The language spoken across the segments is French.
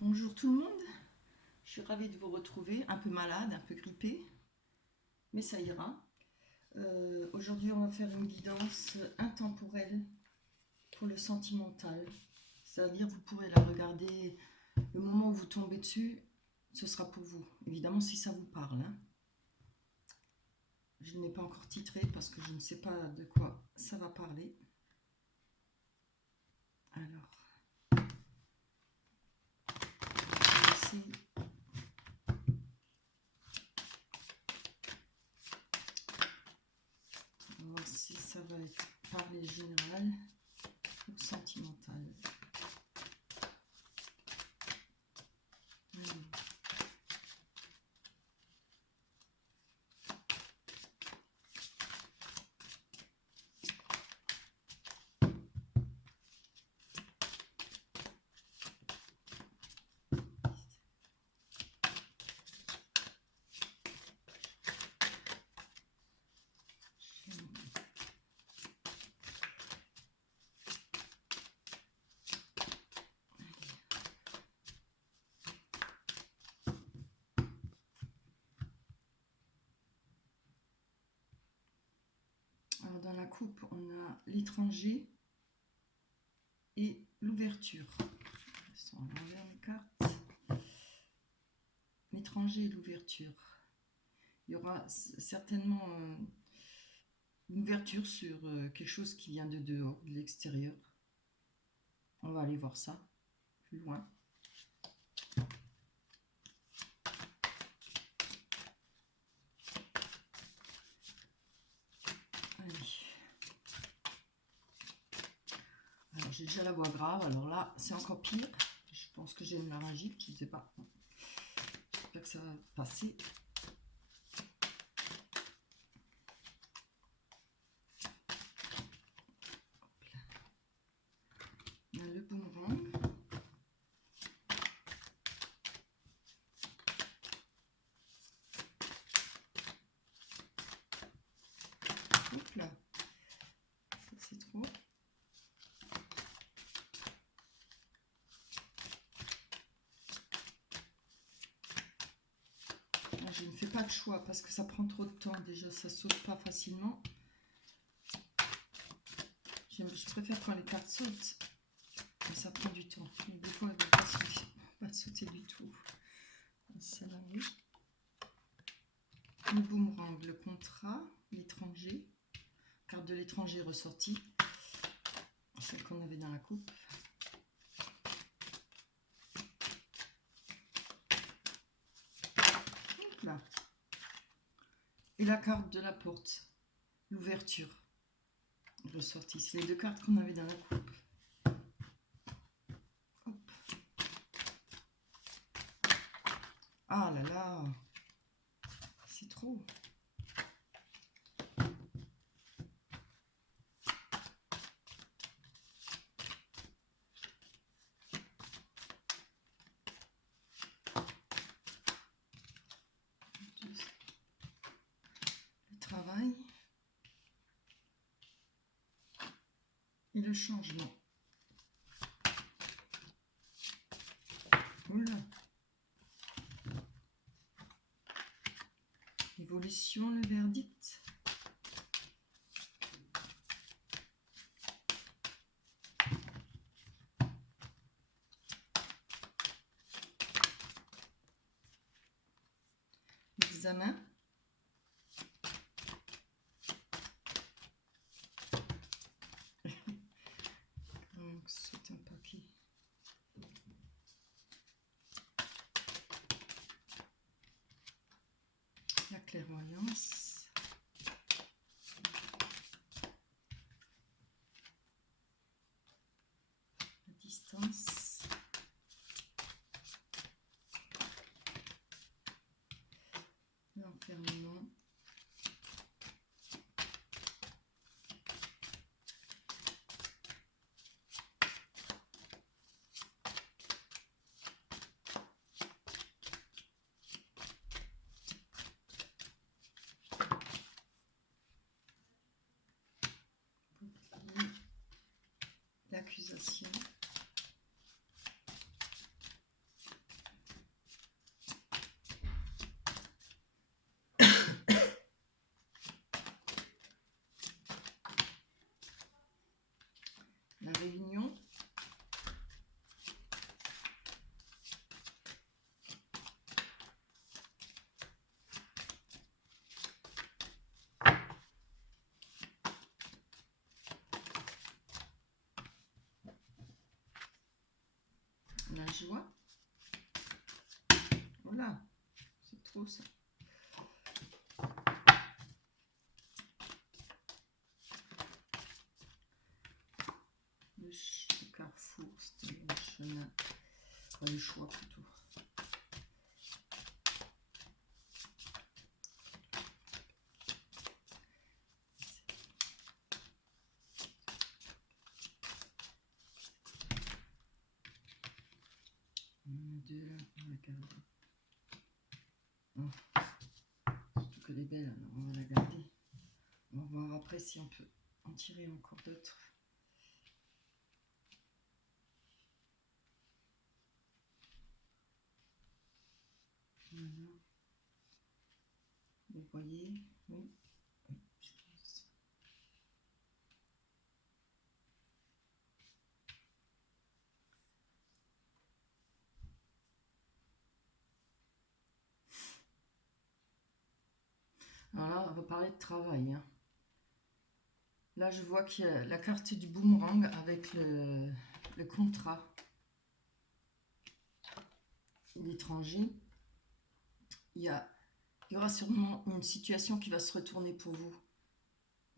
Bonjour tout le monde, je suis ravie de vous retrouver, un peu malade, un peu grippée, mais ça ira. Aujourd'hui on va faire une guidance intemporelle pour le sentimental, c'est-à-dire vous pourrez la regarder le moment où vous tombez dessus, ce sera pour vous, évidemment si ça vous parle. Je n'ai pas encore titré parce que je ne sais pas de quoi ça va parler. Alors, je vais essayer. On va voir si ça va être parler général ou sentimental. Alors dans la coupe, on a l'étranger et l'ouverture. On va enlever les cartes. L'étranger et l'ouverture. Il y aura certainement une ouverture sur quelque chose qui vient de dehors, de l'extérieur. On va aller voir ça plus loin. Allez. Alors j'ai déjà la voix grave, alors là c'est encore pire. Je pense que j'ai une laryngite, je ne sais pas. J'espère que ça va passer. On a le boomerang. Hop là. C'est trop. Là, je ne fais pas de choix parce que ça prend trop de temps. Déjà, ça saute pas facilement. Je préfère quand les cartes sautent. Mais ça prend du temps. Mais des fois, elles ne vont pas sauter du tout. Celle-là, oui. Le boomerang, le contrat, l'étranger. Carte de l'étranger ressortie. Celle qu'on avait dans la coupe. Hop là. Et la carte de la porte. L'ouverture. Ressortie. C'est les deux cartes qu'on avait dans la coupe. Hop. Ah là là. C'est trop. Le travail. Et le changement. Oula. L'évolution, le verdict. L'examen. Donc c'est un paquet. La clairvoyance. La distance. Donc la joie. Voilà, c'est trop ça. Le carrefour, c'était le chemin, enfin, le choix plutôt. Oh. Surtout que les belles, alors on va la garder. On va voir après si on peut en tirer encore d'autres. Voilà. Vous voyez, oui, je pense. Alors là, on va parler de travail. Hein. Là, je vois qu'il y a la carte du boomerang avec le contrat. L'étranger. Il y aura sûrement une situation qui va se retourner pour vous.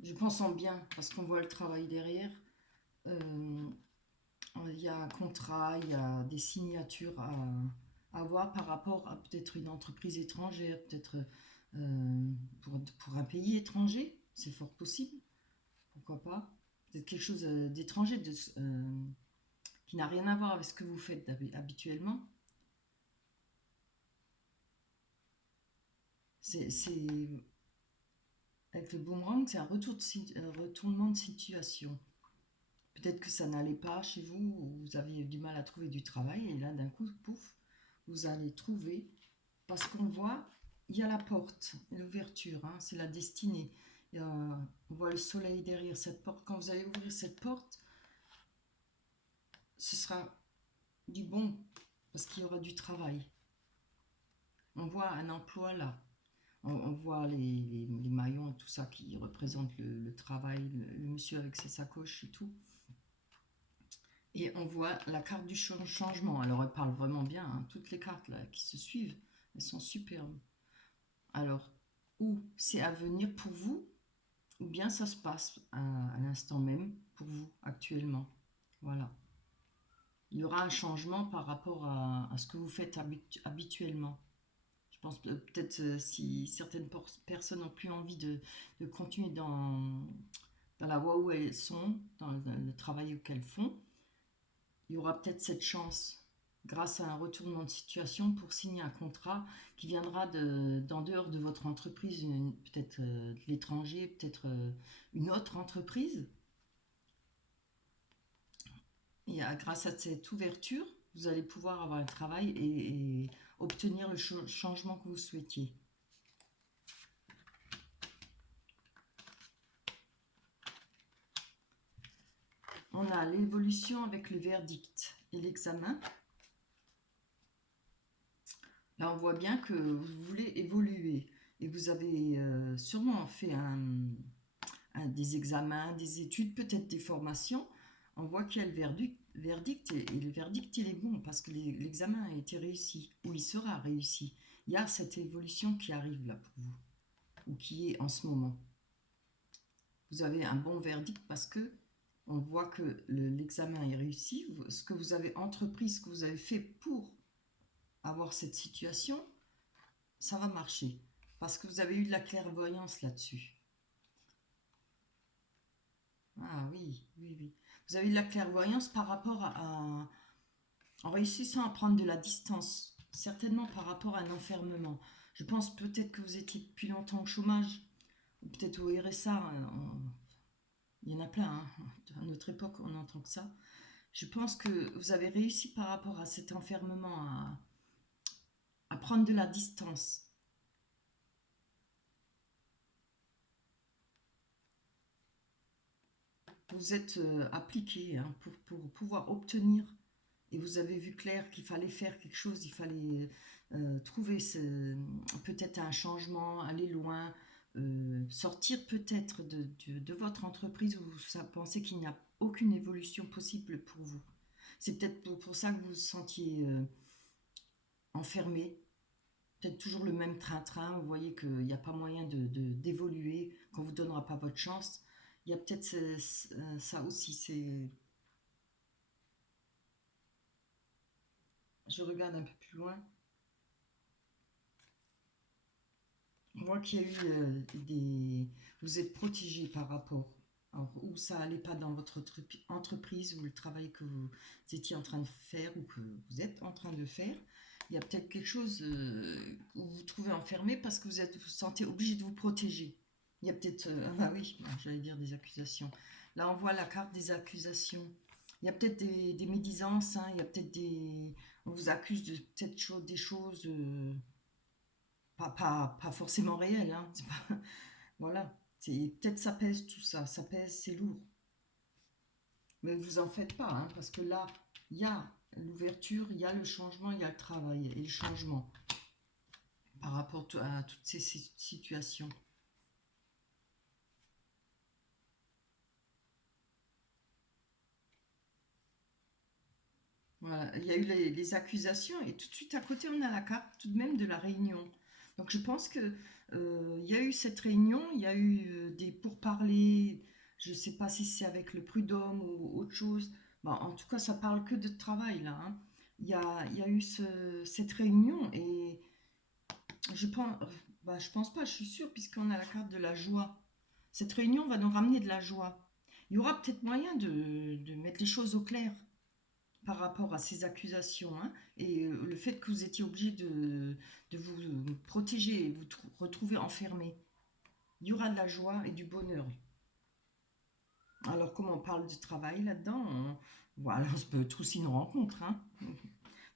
Je pense en bien, parce qu'on voit le travail derrière. Il y a un contrat, il y a des signatures à avoir par rapport à peut-être une entreprise étrangère, peut-être pour un pays étranger, c'est fort possible, pourquoi pas. Peut-être quelque chose d'étranger, qui n'a rien à voir avec ce que vous faites habituellement. Avec le boomerang, c'est un retournement de situation. Peut-être que ça n'allait pas chez vous, ou vous aviez du mal à trouver du travail, et là, d'un coup, pouf, vous allez trouver, parce qu'on voit, il y a la porte, l'ouverture, hein, c'est la destinée. On voit le soleil derrière cette porte. Quand vous allez ouvrir cette porte, ce sera du bon, parce qu'il y aura du travail. On voit un emploi là. On voit les maillons et tout ça qui représentent le travail, le monsieur avec ses sacoches et tout. Et on voit la carte du changement. Alors, elle parle vraiment bien. Hein. Toutes les cartes là qui se suivent, elles sont superbes. Alors, ou c'est à venir pour vous, ou bien ça se passe à l'instant même pour vous, actuellement. Voilà. Il y aura un changement par rapport à ce que vous faites habituellement. Je pense peut-être si certaines personnes n'ont plus envie de continuer dans la voie où elles sont, dans le travail qu'elles font, il y aura peut-être cette chance, grâce à un retournement de situation, pour signer un contrat qui viendra d'en dehors de votre entreprise, peut-être de l'étranger, peut-être une autre entreprise. Et grâce à cette ouverture, vous allez pouvoir avoir un travail et obtenir le changement que vous souhaitiez. On a l'évolution avec le verdict et l'examen. Là, on voit bien que vous voulez évoluer et vous avez sûrement fait des examens, des études, peut-être des formations. On voit qu'il y a le verdict et le verdict, il est bon parce que l'examen a été réussi ou il sera réussi. Il y a cette évolution qui arrive là pour vous ou qui est en ce moment. Vous avez un bon verdict parce que on voit que l'examen est réussi. Ce que vous avez entrepris, ce que vous avez fait pour avoir cette situation, ça va marcher. Parce que vous avez eu de la clairvoyance là-dessus. Ah oui, oui, oui. Vous avez eu de la clairvoyance par rapport en réussissant à prendre de la distance. Certainement par rapport à un enfermement. Je pense peut-être que vous étiez depuis longtemps au chômage. Ou peut-être au RSA. Il y en a plein. Hein. À notre époque, on entend que ça. Je pense que vous avez réussi par rapport à cet enfermement à prendre de la distance. Vous êtes appliqué hein, pour pouvoir obtenir, et vous avez vu clair qu'il fallait faire quelque chose, il fallait trouver peut-être un changement, aller loin, sortir peut-être de votre entreprise où vous pensez qu'il n'y a aucune évolution possible pour vous. C'est peut-être pour ça que vous vous sentiez enfermé. Peut-être toujours le même train-train. Vous voyez qu'il n'y a pas moyen d'évoluer, qu'on ne vous donnera pas votre chance. Il y a peut-être ça aussi. Je regarde un peu plus loin. On voit qu'il y a eu vous êtes protégé par rapport. Alors, où ça allait pas dans votre entreprise ou le travail que vous étiez en train de faire ou que vous êtes en train de faire. Il y a peut-être quelque chose où vous vous trouvez enfermé parce que vous sentez obligé de vous protéger. Il y a peut-être... ah bah oui, j'allais dire des accusations. Là, on voit la carte des accusations. Il y a peut-être des médisances, hein, il y a peut-être des... On vous accuse de peut-être des choses pas forcément réelles. Hein, pas, voilà. Peut-être ça pèse tout ça. Ça pèse, c'est lourd. Mais vous en faites pas, hein, parce que là, il y a l'ouverture, il y a le changement, il y a le travail et le changement par rapport à toutes ces situations. Voilà, il y a eu les accusations et tout de suite à côté on a la carte tout de même de la réunion. Donc je pense que il y a eu cette réunion, il y a eu des pourparlers, je ne sais pas si c'est avec le prud'homme ou autre chose. Bon, en tout cas ça parle que de travail là. Hein. Il y a eu cette réunion et je pense pas, je suis sûre puisqu'on a la carte de la joie. Cette réunion va nous ramener de la joie. Il y aura peut-être moyen de mettre les choses au clair par rapport à ces accusations, hein, et le fait que vous étiez obligé de vous protéger et vous retrouver enfermé. Il y aura de la joie et du bonheur. Alors, comme on parle de travail là-dedans, voilà, ça peut être aussi une rencontre. Hein.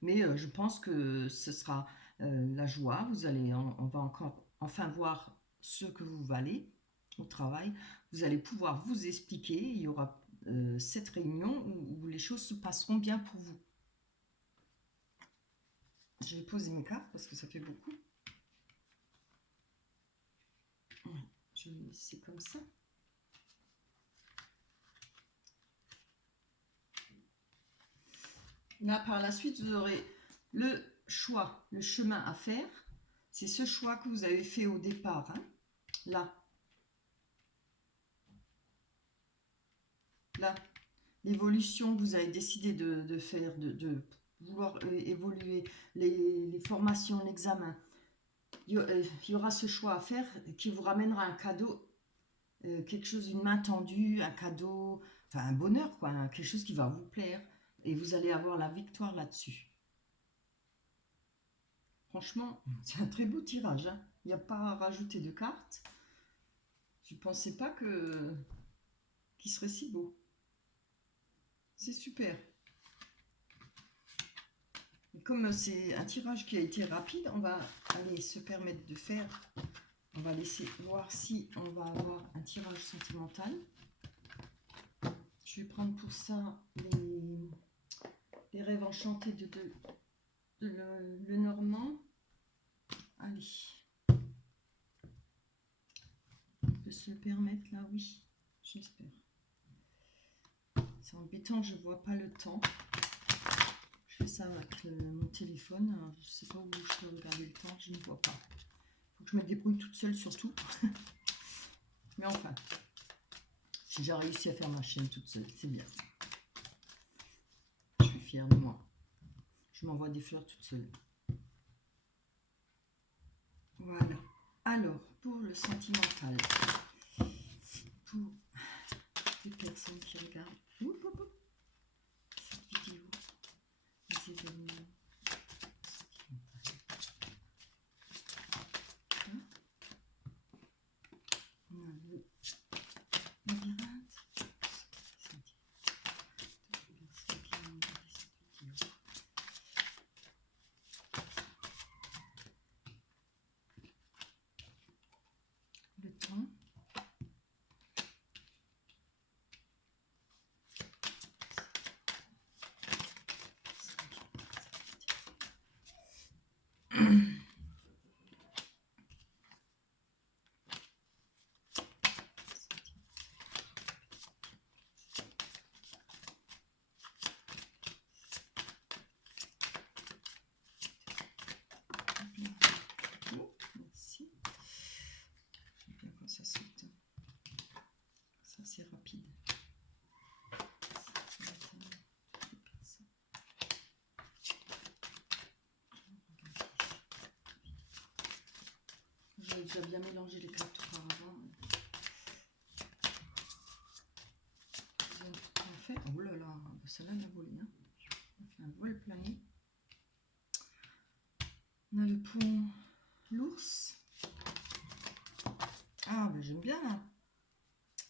Mais je pense que ce sera la joie. On va encore enfin voir ce que vous valez au travail. Vous allez pouvoir vous expliquer. Il y aura cette réunion où les choses se passeront bien pour vous. Je vais poser mes cartes parce que ça fait beaucoup. Je vais laisser comme ça. Là, par la suite, vous aurez le choix, le chemin à faire. C'est ce choix que vous avez fait au départ. Hein. Là. Là. L'évolution que vous avez décidé de faire, de vouloir évoluer, les formations, l'examen. Il y aura ce choix à faire qui vous ramènera un cadeau, quelque chose, une main tendue, un cadeau, enfin un bonheur, quoi, hein, quelque chose qui va vous plaire. Et vous allez avoir la victoire là-dessus. Franchement, c'est un très beau tirage. Hein. Il n'y a pas à rajouter de cartes. Je ne pensais pas qu'il serait si beau. C'est super. Et comme c'est un tirage qui a été rapide, on va aller se permettre de faire. On va laisser voir si on va avoir un tirage sentimental. Je vais prendre pour ça les rêves enchantés de le Normand. Allez. On peut se le permettre là, oui. J'espère. C'est embêtant, je ne vois pas le temps. Je fais ça avec mon téléphone. Alors, je ne sais pas où je peux regarder le temps, je ne vois pas. Il faut que je me débrouille toute seule surtout. Mais enfin, si j'ai réussi à faire ma chaîne toute seule, c'est bien. Je suis fière de moi. Je m'envoie des fleurs toute seule. Voilà. Alors, pour le sentimental, pour les personnes qui regardent cette vidéo, les événements on a le labyrinthe. Le temps. déjà bien mélangé les cartes auparavant. Oh là là, celle-là, elle a volé. Hein. On fait un vol plané. On a le pont l'ours. Ah, ben j'aime bien là.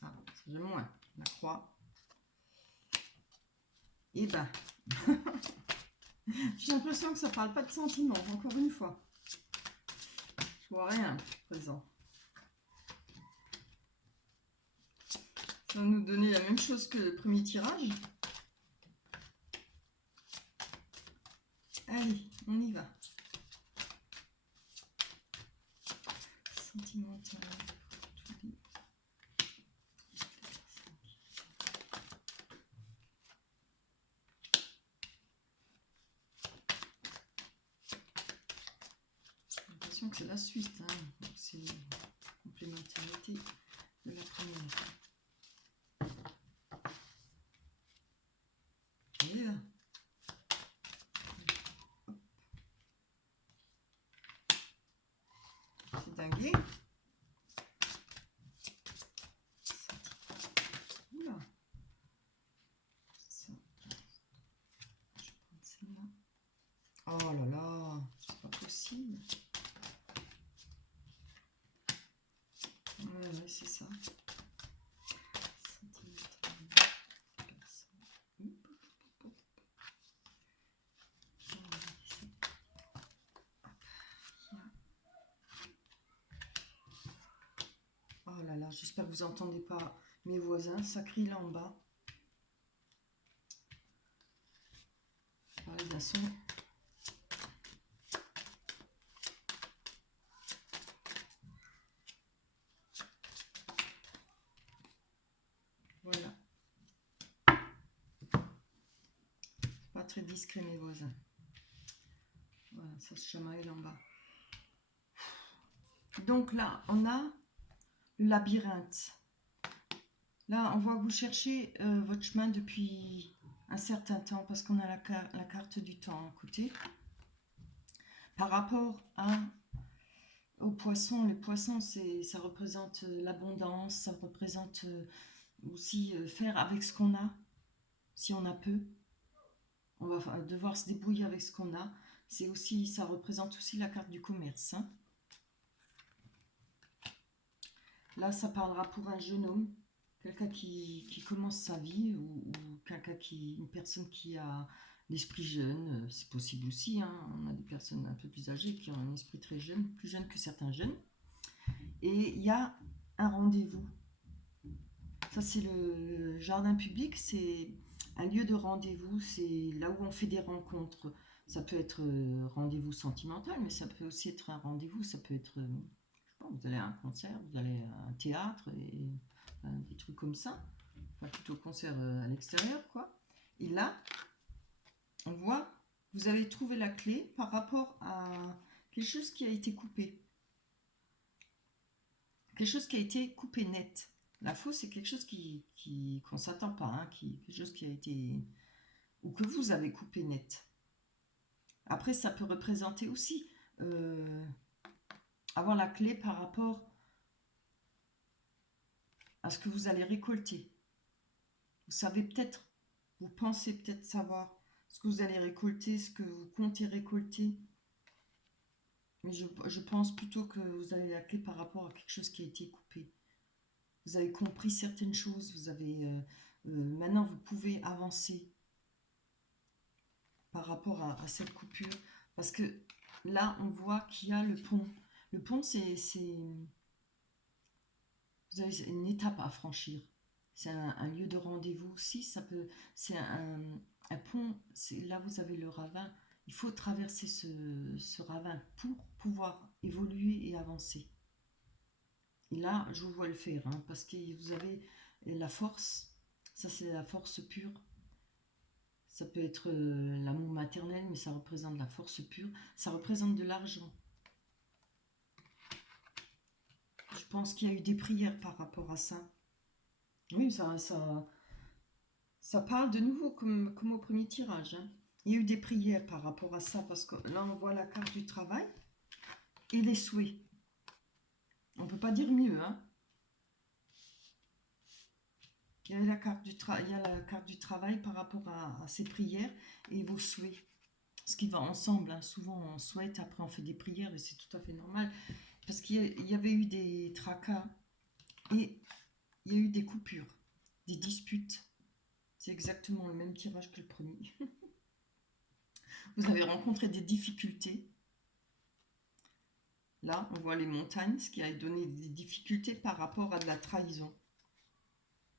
Ah, j'aime moins. La croix. Et ben, j'ai l'impression que ça parle pas de sentiments, encore une fois. Je vois rien présent. Ça va nous donner la même chose que le premier tirage. Allez, on y va. Sentimental. J'ai l'impression que c'est la suite. Hein. C'est une complémentarité de la première. Et là. C'est dingue. Oula. Ça. Je vais prendre celle-là. Oh là là, c'est pas possible. Ouais, c'est ça. Oh là là, j'espère que vous n'entendez pas mes voisins. Ça crie là en bas. Parler d'un son. Voilà. Pas très discret mes voisins. Voilà, ça se chamaille en bas. Donc là, on a le labyrinthe. Là, on voit que vous cherchez votre chemin depuis un certain temps parce qu'on a la carte du temps à côté. Par rapport aux poissons, les poissons, ça représente l'abondance, ça représente aussi faire avec ce qu'on a. Si on a peu, on va devoir se débrouiller avec ce qu'on a. C'est aussi, ça représente aussi la carte du commerce. Hein. Là, ça parlera pour un jeune homme, quelqu'un qui commence sa vie ou quelqu'un une personne qui a l'esprit jeune. C'est possible aussi. Hein. On a des personnes un peu plus âgées qui ont un esprit très jeune, plus jeune que certains jeunes. Et il y a un rendez-vous. Ça, c'est le jardin public. C'est un lieu de rendez-vous. C'est là où on fait des rencontres. Ça peut être rendez-vous sentimental, mais ça peut aussi être un rendez-vous. Ça peut être... vous allez à un concert, vous allez à un théâtre, et des trucs comme ça. Enfin, plutôt concert à l'extérieur, quoi. Et là, on voit, vous avez trouvé la clé par rapport à quelque chose qui a été coupé. Quelque chose qui a été coupé net. La fausse, c'est quelque chose qu'on ne s'attend pas, hein, quelque chose qui a été... ou que vous avez coupé net. Après, ça peut représenter aussi avoir la clé par rapport à ce que vous allez récolter. Vous savez peut-être, vous pensez peut-être savoir ce que vous allez récolter, ce que vous comptez récolter. Mais je pense plutôt que vous avez la clé par rapport à quelque chose qui a été coupé. Vous avez compris certaines choses, vous avez maintenant vous pouvez avancer par rapport à cette coupure. Parce que là, on voit qu'il y a le pont. Le pont, vous avez une étape à franchir. C'est un lieu de rendez-vous aussi. C'est un pont. Là, vous avez le ravin. Il faut traverser ce ravin pour pouvoir évoluer et avancer. Et là, je vous vois le faire, hein, parce que vous avez la force. Ça, c'est la force pure. Ça peut être l'amour maternel, mais ça représente la force pure. Ça représente de l'argent. Je pense qu'il y a eu des prières par rapport à ça. Oui, ça parle de nouveau comme au premier tirage. Hein. Il y a eu des prières par rapport à ça, parce que là, on voit la carte du travail et les souhaits. On ne peut pas dire mieux, hein. Il y a la carte du travail par rapport à ses prières et vos souhaits. Ce qui va ensemble, hein. Souvent on souhaite, après on fait des prières et c'est tout à fait normal. Parce qu'il y avait eu des tracas et il y a eu des coupures, des disputes. C'est exactement le même tirage que le premier. Vous avez rencontré des difficultés. Là, on voit les montagnes, ce qui a donné des difficultés par rapport à de la trahison.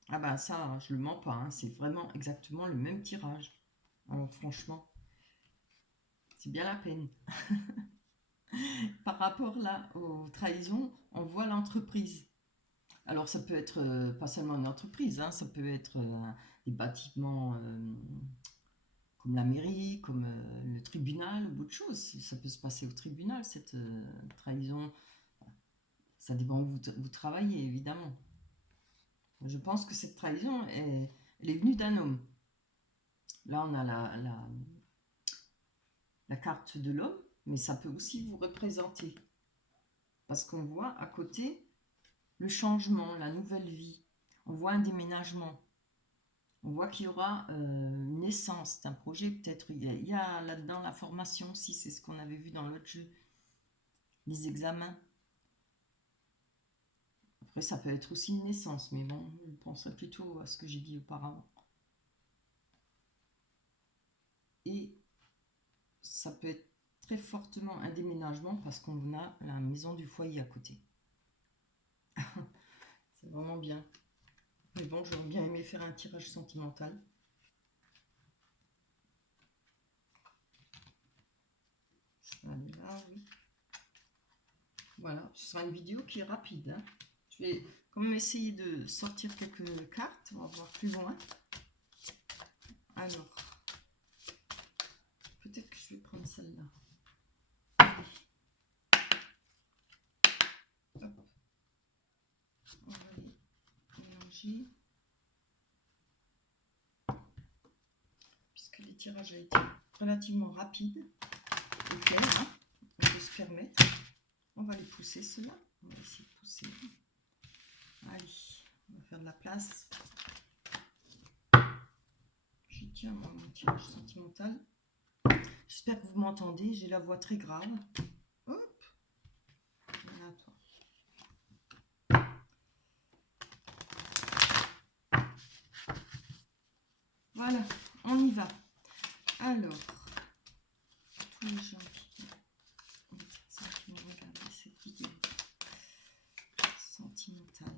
Ah ben ça, je ne le mens pas, hein, c'est vraiment exactement le même tirage. Alors franchement, c'est bien la peine. Par rapport là aux trahisons, on voit l'entreprise. Alors ça peut être pas seulement une entreprise, hein, ça peut être des bâtiments comme la mairie, comme le tribunal, ou beaucoup de choses. Ça peut se passer au tribunal, cette trahison. Ça dépend où vous travaillez, évidemment. Je pense que cette trahison, elle est venue d'un homme. Là, on a la carte de l'homme, mais ça peut aussi vous représenter. Parce qu'on voit à côté le changement, la nouvelle vie. On voit un déménagement. On voit qu'il y aura une naissance d'un projet, peut-être. Il y a là-dedans la formation aussi, c'est ce qu'on avait vu dans l'autre jeu. Les examens. Après, ça peut être aussi une naissance, mais bon, je penserais plutôt à ce que j'ai dit auparavant. Et ça peut être très fortement un déménagement parce qu'on a la maison du foyer à côté. C'est vraiment bien. Mais bon, j'aurais bien aimé faire un tirage sentimental. Là, oui. Voilà, ce sera une vidéo qui est rapide, hein. Je vais quand même essayer de sortir quelques cartes. On va voir plus loin. Alors, peut-être que je vais prendre celle-là. Hop. On va les mélanger. Puisque les tirages ont été relativement rapides. Ok, hein, on peut se permettre. On va les pousser, ceux-là. On va essayer de pousser. Allez, on va faire de la place. Je tiens mon tirage sentimental. J'espère que vous m'entendez. J'ai la voix très grave. Hop. Voilà, toi. Voilà, on y va. Alors, tous les gens qui vont regarder cette vidéo sentimentale,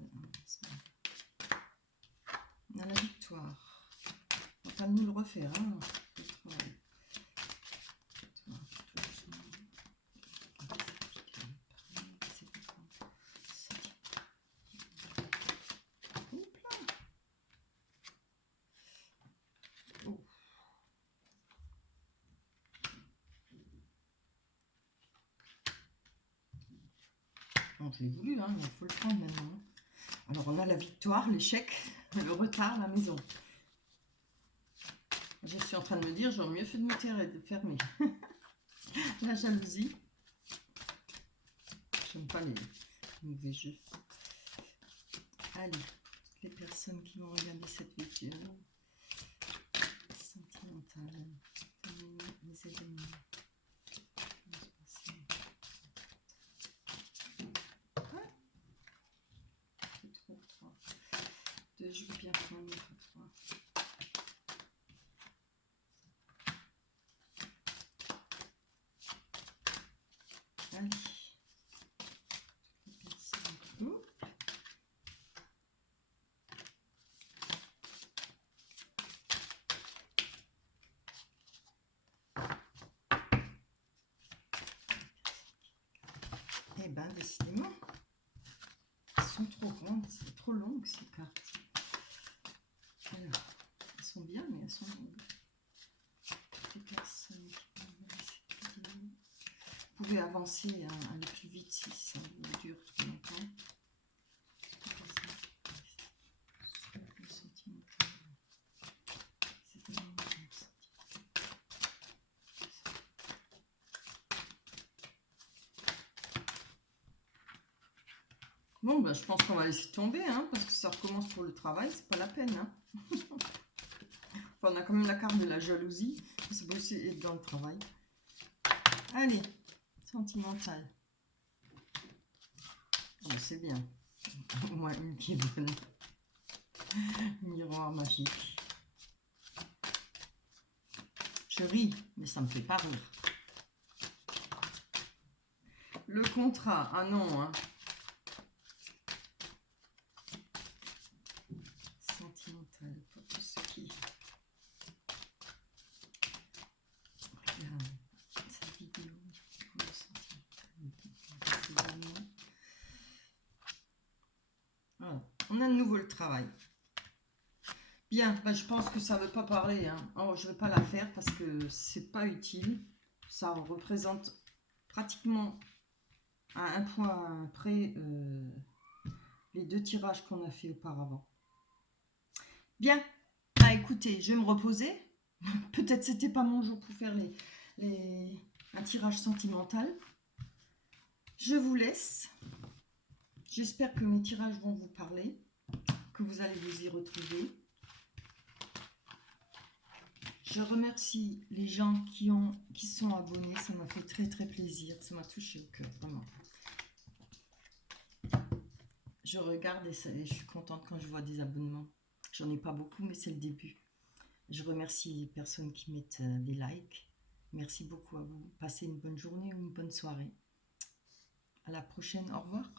on a la victoire. On va nous le refaire, hein. Bon, je l'ai voulu, hein, mais il faut le prendre maintenant. Alors, on a la victoire, l'échec, le retard, la maison. Je suis en train de me dire, j'aurais mieux fait de me taire et de fermer. La jalousie. J'aime pas les mauvais jeux. Allez, les personnes qui vont regarder cette vidéo sentimentale, les événements. Je vais bien prendre 3. Allez. Eh ben, décidément, elles sont trop grandes, c'est trop longues ces cartes. Alors, elles sont bien, mais elles sont longues. Les personnes qui vont regarder cette vidéo, vous pouvez avancer, hein, aller plus vite si ça vous dure trop longtemps. Bon, ben, je pense qu'on va laisser tomber, hein, parce que ça recommence pour le travail, c'est pas la peine. Hein. Enfin, on a quand même la carte de la jalousie, ça peut aussi être dans le travail. Allez, sentimental. Oh, c'est bien. Au moins une qui est bonne. Miroir magique. Je ris, mais ça me fait pas rire. Le contrat, ah non, hein. Sentimental, pas tout ce qui... Regarde, cette vidéo, voilà. On a de nouveau le travail. Bien, bah, je pense que ça ne veut pas parler. Hein. Oh, je ne vais pas la faire parce que c'est pas utile. Ça représente pratiquement à un point près les 2 tirages qu'on a fait auparavant. Bien, bah, écoutez, je vais me reposer. Peut-être c'était pas mon jour pour faire un tirage sentimental. Je vous laisse. J'espère que mes tirages vont vous parler, que vous allez vous y retrouver. Je remercie les gens qui sont abonnés, ça m'a fait très très plaisir, ça m'a touché au cœur, vraiment. Je regarde et je suis contente quand je vois des abonnements. J'en ai pas beaucoup, mais c'est le début. Je remercie les personnes qui mettent des likes. Merci beaucoup à vous. Passez une bonne journée ou une bonne soirée. À la prochaine, au revoir.